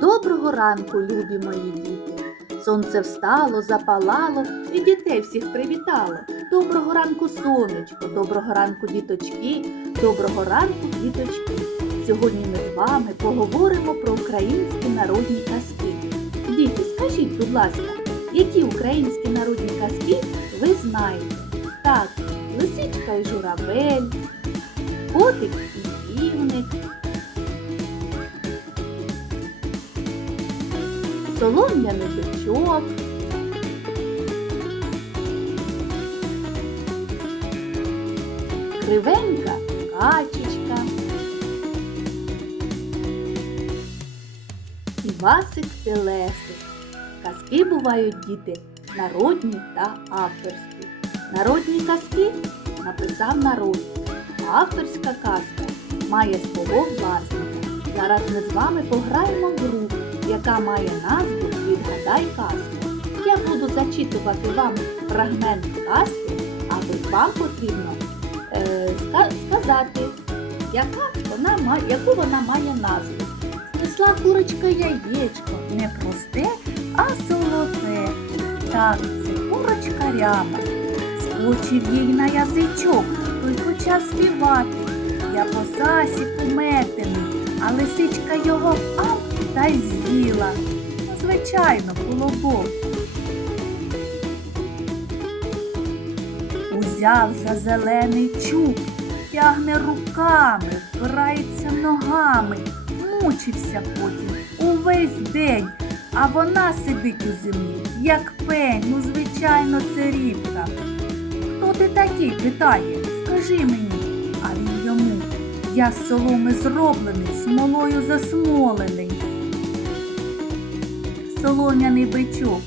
Доброго ранку, любі мої діти. Сонце встало, запалало і дітей всіх привітало. Доброго ранку, сонечко, доброго ранку, діточки, доброго ранку, квіточки. Сьогодні ми з вами поговоримо про українські народні казки. Діти, скажіть, будь ласка, які українські народні казки ви знаєте? Так, лисичка і журавель, котик і півник, солом'яний бичок, кривенька качечка, Івасик Телесик. Казки бувають діти народні та авторські. Народні казки написав народ, авторська казка має свого власника. Зараз ми з вами пограємо в гру, яка має назву Відгадай казку. Я буду зачитувати вам фрагмент казки, а вам потрібно е, сказати, яка вона має, яку вона має назву. Снесла курочка яєчко, не просте, а золоте. Так, це курочка ряба. Скочив їй на язичок, той почав співати. Я по засіку метений, а лисичка його ап та й з'їла. Ну, звичайно, колобок. Узяв за зелений чуб, тягне руками, впирається ногами, мучився потім увесь день, а вона сидить у землі, як пень, ну звичайно, це рібка. Хто ти такий? питає, скажи мені, а він йому. Я з соломи зроблений, смолою засмолений. Солом'яний бичок.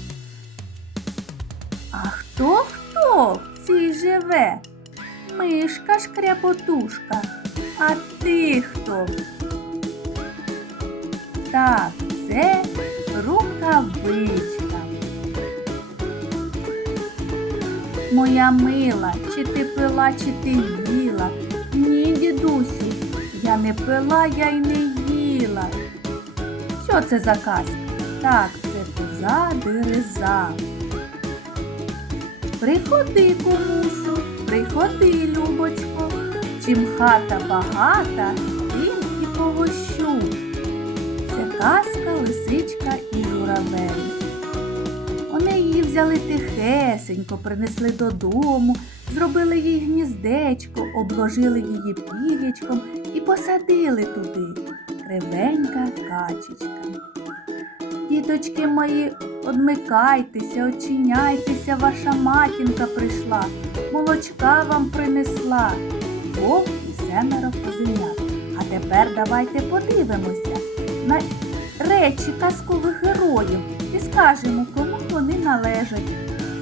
А хто хто в цій живе? Мишка шкряботушка. А ти хто? Так, це рукавичка. Моя мила, чи ти пила, чи ти їла? Ні, дідусю, я не пила, я й не їла. Що це за казка? Так, коза дереза. Приходи, комусю, приходи, любочко, чим хата багата, тим і погощу. Це казка, лисичка і журавель. Вони її взяли тихесенько, принесли додому, зробили їй гніздечко, обложили її пір'ячком і посадили туди. Кривенька качечка. Діточки мої, одмикайтеся, очиняйтеся, ваша матінка прийшла, молочка вам принесла, вовк і семеро козенят. А тепер давайте подивимося на речі казкових героїв і скажемо, кому вони належать.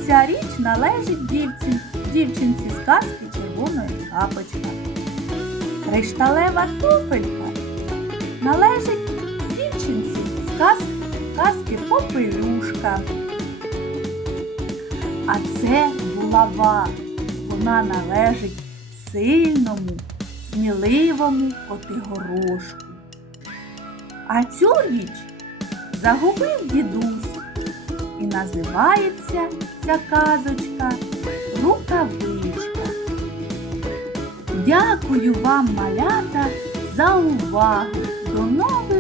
Ця річ належить дівці, дівчинці з казки червоної шапочка. Кришталева туфелька належить дівчинці з казки, казки попелюшка. А це булава. Вона належить сильному, сміливому котигорошку. А цю річ загубив дідусь. І називається ця казочка Рукавичка. Дякую вам, малята, за увагу. До нових